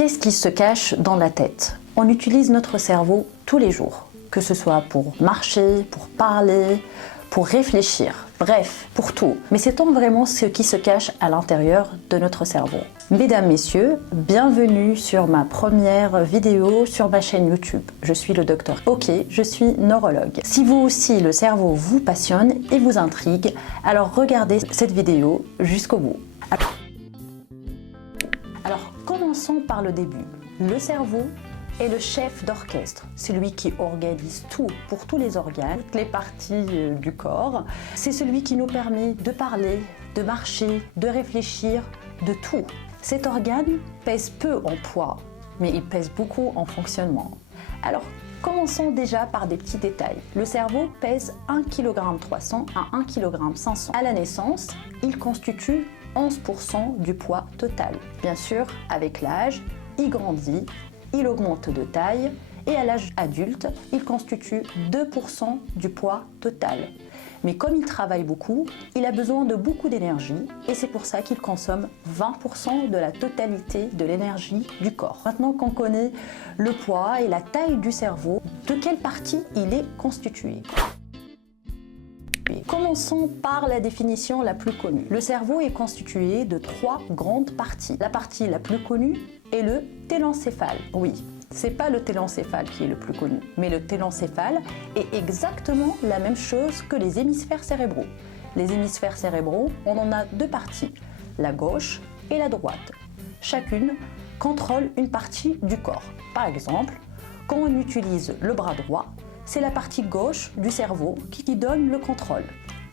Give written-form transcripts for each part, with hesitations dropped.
Qu'est-ce qui se cache dans la tête? On utilise notre cerveau tous les jours, que ce soit pour marcher, pour parler, pour réfléchir, bref, pour tout. Mais sait-on vraiment ce qui se cache à l'intérieur de notre cerveau? Mesdames, Messieurs, bienvenue sur ma première vidéo sur ma chaîne YouTube. Je suis le docteur OK, je suis neurologue. Si vous aussi le cerveau vous passionne et vous intrigue, alors regardez cette vidéo jusqu'au bout. Alors, commençons par le début. Le cerveau est le chef d'orchestre, celui qui organise tout pour tous les organes, toutes les parties du corps. C'est celui qui nous permet de parler, de marcher, de réfléchir, de tout. Cet organe pèse peu en poids, mais il pèse beaucoup en fonctionnement. Alors, commençons déjà par des petits détails. Le cerveau pèse 1,3 kg à 1,5 kg. À la naissance, il constitue 11% du poids total. Bien sûr, avec l'âge, il grandit, il augmente de taille et à l'âge adulte, il constitue 2% du poids total. Mais comme il travaille beaucoup, il a besoin de beaucoup d'énergie et c'est pour ça qu'il consomme 20% de la totalité de l'énergie du corps. Maintenant qu'on connaît le poids et la taille du cerveau, de quelle partie il est constitué? Commençons par la définition la plus connue. Le cerveau est constitué de 3 grandes parties. La partie la plus connue est le télencéphale. Oui, c'est pas le télencéphale qui est le plus connu, mais le télencéphale est exactement la même chose que les hémisphères cérébraux. Les hémisphères cérébraux, on en a 2 parties, la gauche et la droite. Chacune contrôle une partie du corps. Par exemple, quand on utilise le bras droit, c'est la partie gauche du cerveau qui donne le contrôle.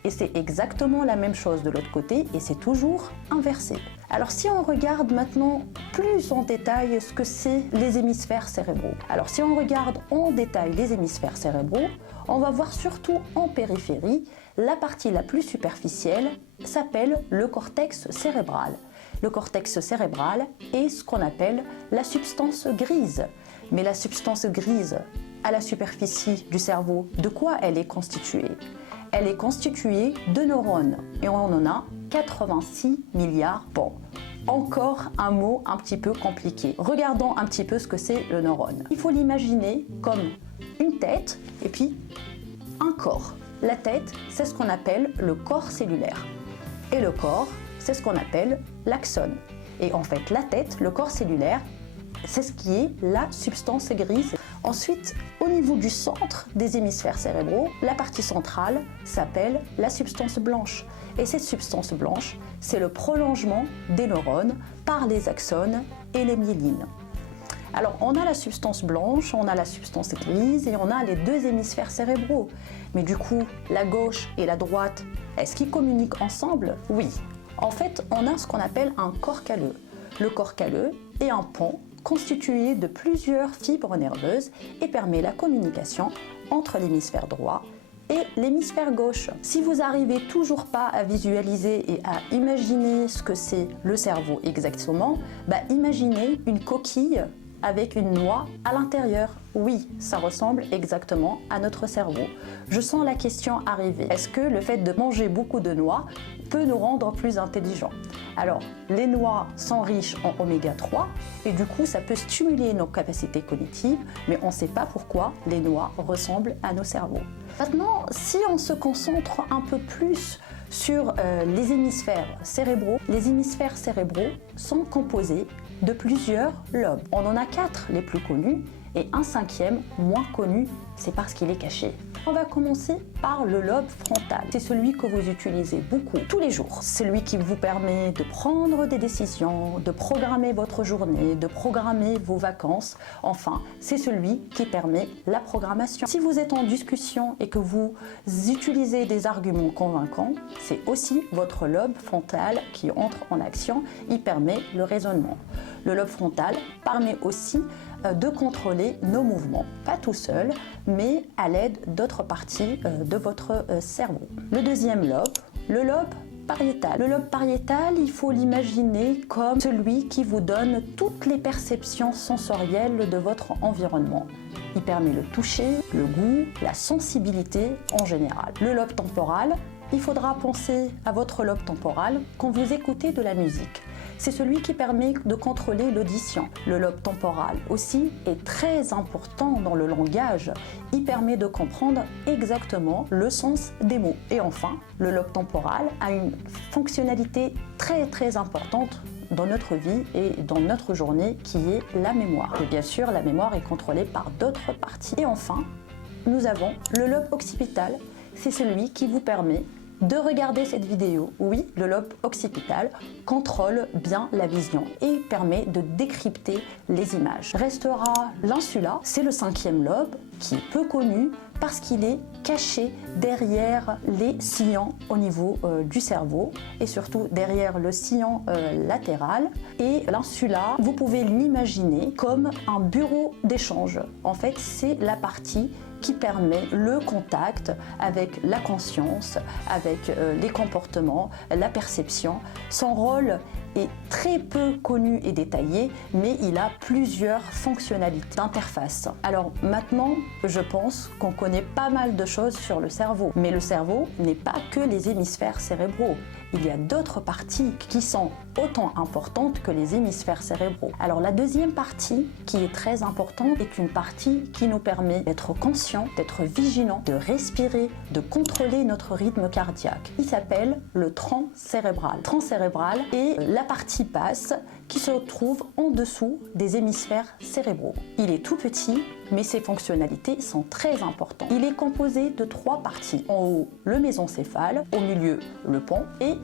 Et c'est exactement la même chose de l'autre côté et c'est toujours inversé. Alors si on regarde maintenant plus en détail ce que c'est les hémisphères cérébraux. Alors si on regarde en détail les hémisphères cérébraux, on va voir surtout en périphérie, la partie la plus superficielle s'appelle le cortex cérébral. Le cortex cérébral est ce qu'on appelle la substance grise. Mais la substance grise à la superficie du cerveau, de quoi elle est constituée? Elle est constituée de neurones et on en a 86 milliards. Bon, encore un mot un petit peu compliqué. Regardons un petit peu ce que c'est le neurone. Il faut l'imaginer comme une tête et puis un corps. La tête, c'est ce qu'on appelle le corps cellulaire et le corps, c'est ce qu'on appelle l'axone. Et en fait, la tête, le corps cellulaire, c'est ce qui est la substance grise. Ensuite, au niveau du centre des hémisphères cérébraux, la partie centrale s'appelle la substance blanche. Et cette substance blanche, c'est le prolongement des neurones par les axones et les myélines. Alors, on a la substance blanche, on a la substance grise et on a les 2 hémisphères cérébraux. Mais du coup, la gauche et la droite, est-ce qu'ils communiquent ensemble? Oui. En fait, on a ce qu'on appelle un corps calleux. Le corps calleux est un pont constitué de plusieurs fibres nerveuses et permet la communication entre l'hémisphère droit et l'hémisphère gauche. Si vous n'arrivez toujours pas à visualiser et à imaginer ce que c'est le cerveau exactement, imaginez une coquille avec une noix à l'intérieur. Oui, ça ressemble exactement à notre cerveau. Je sens la question arriver. Est-ce que le fait de manger beaucoup de noix peut nous rendre plus intelligents? Alors, les noix sont riches en oméga 3 et du coup, ça peut stimuler nos capacités cognitives, mais on ne sait pas pourquoi les noix ressemblent à nos cerveaux. Maintenant, si on se concentre un peu plus sur les hémisphères cérébraux sont composés de plusieurs lobes. On en a 4 les plus connus et un 5e moins connu, c'est parce qu'il est caché. On va commencer par le lobe frontal. C'est celui que vous utilisez beaucoup, tous les jours. Celui qui vous permet de prendre des décisions, de programmer votre journée, de programmer vos vacances. Enfin, c'est celui qui permet la programmation. Si vous êtes en discussion et que vous utilisez des arguments convaincants, c'est aussi votre lobe frontal qui entre en action. Il permet le raisonnement. Le lobe frontal permet aussi de contrôler nos mouvements, pas tout seul, mais à l'aide d'autres parties de votre cerveau. Le 2e lobe, le lobe pariétal. Le lobe pariétal, il faut l'imaginer comme celui qui vous donne toutes les perceptions sensorielles de votre environnement. Il permet le toucher, le goût, la sensibilité en général. Le lobe temporal, il faudra penser à votre lobe temporal quand vous écoutez de la musique. c'est celui qui permet de contrôler l'audition. Le lobe temporal aussi est très important dans le langage. Il permet de comprendre exactement le sens des mots. Et enfin, le lobe temporal a une fonctionnalité très importante dans notre vie et dans notre journée qui est la mémoire. Et bien sûr, la mémoire est contrôlée par d'autres parties. Et enfin, nous avons le lobe occipital. C'est celui qui vous permet de regarder cette vidéo. Oui, le lobe occipital contrôle bien la vision et permet de décrypter les images. Restera l'insula, c'est le 5e lobe qui est peu connu parce qu'il est caché derrière les sillons au niveau du cerveau et surtout derrière le sillon latéral. Et l'insula, vous pouvez l'imaginer comme un bureau d'échange. En fait, c'est la partie qui permet le contact avec la conscience, avec les comportements, la perception. Son rôle est très peu connu et détaillé, mais il a plusieurs fonctionnalités d'interface. Alors maintenant, je pense qu'on connaît pas mal de choses sur le cerveau, mais le cerveau n'est pas que les hémisphères cérébraux. Il y a d'autres parties qui sont autant importantes que les hémisphères cérébraux. Alors la deuxième partie, qui est très importante, est une partie qui nous permet d'être conscient, d'être vigilant, de respirer, de contrôler notre rythme cardiaque. Il s'appelle le tronc cérébral. Le tronc cérébral est la partie basse qui se trouve en dessous des hémisphères cérébraux. Il est tout petit, mais ses fonctionnalités sont très importantes. Il est composé de 3 parties. En haut, le mésencéphale, au milieu, le pont, et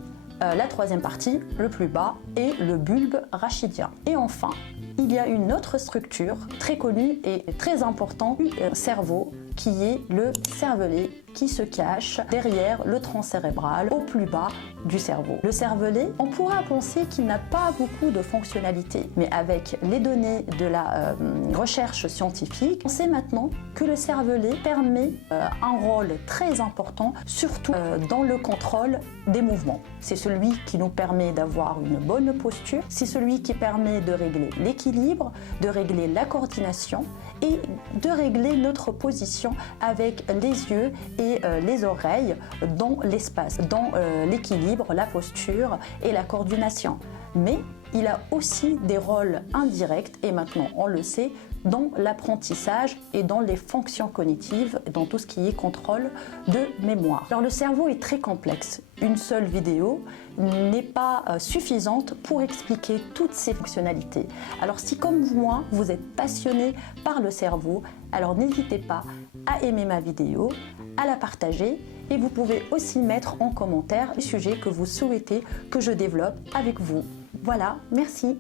la troisième partie, le plus bas, est le bulbe rachidien. Et enfin, il y a une autre structure très connue et très importante du cerveau, qui est le cervelet, qui se cache derrière le tronc cérébral au plus bas du cerveau. Le cervelet, on pourra penser qu'il n'a pas beaucoup de fonctionnalités, mais avec les données de la recherche scientifique, on sait maintenant que le cervelet permet un rôle très important, surtout dans le contrôle des mouvements. C'est celui qui nous permet d'avoir une bonne posture, c'est celui qui permet de régler l'équilibre, de régler la coordination et de régler notre position avec les yeux et les oreilles dans l'espace, dans l'équilibre, la posture et la coordination. Mais il a aussi des rôles indirects, et maintenant on le sait, dans l'apprentissage et dans les fonctions cognitives, dans tout ce qui est contrôle de mémoire. Alors le cerveau est très complexe. Une seule vidéo n'est pas suffisante pour expliquer toutes ces fonctionnalités. Alors si comme moi, vous êtes passionné par le cerveau, alors n'hésitez pas à aimer ma vidéo, à la partager, et vous pouvez aussi mettre en commentaire les sujets que vous souhaitez que je développe avec vous. Voilà, merci.